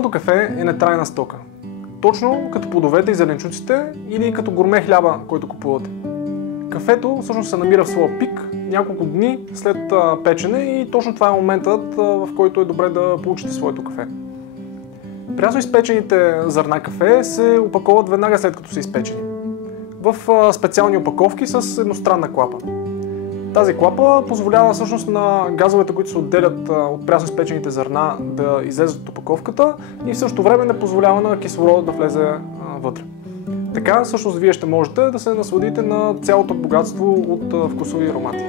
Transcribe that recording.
Капсулното кафе е нетрайна стока. Точно като плодовете и зеленчуците или като гурме хляба, който купувате. Кафето всъщност се намира в своя пик няколко дни след печене и точно това е моментът, в който е добре да получите своето кафе. Прясно изпечените зърна кафе се опаковат веднага след като са изпечени. В специални опаковки с едностранна клапа. Тази клапа позволява всъщност на газовете, които се отделят от прясно изпечените зърна, да излезат от опаковката и в същото време не позволява на кислорода да влезе вътре. Така всъщност вие ще можете да се насладите на цялото богатство от вкусови аромати.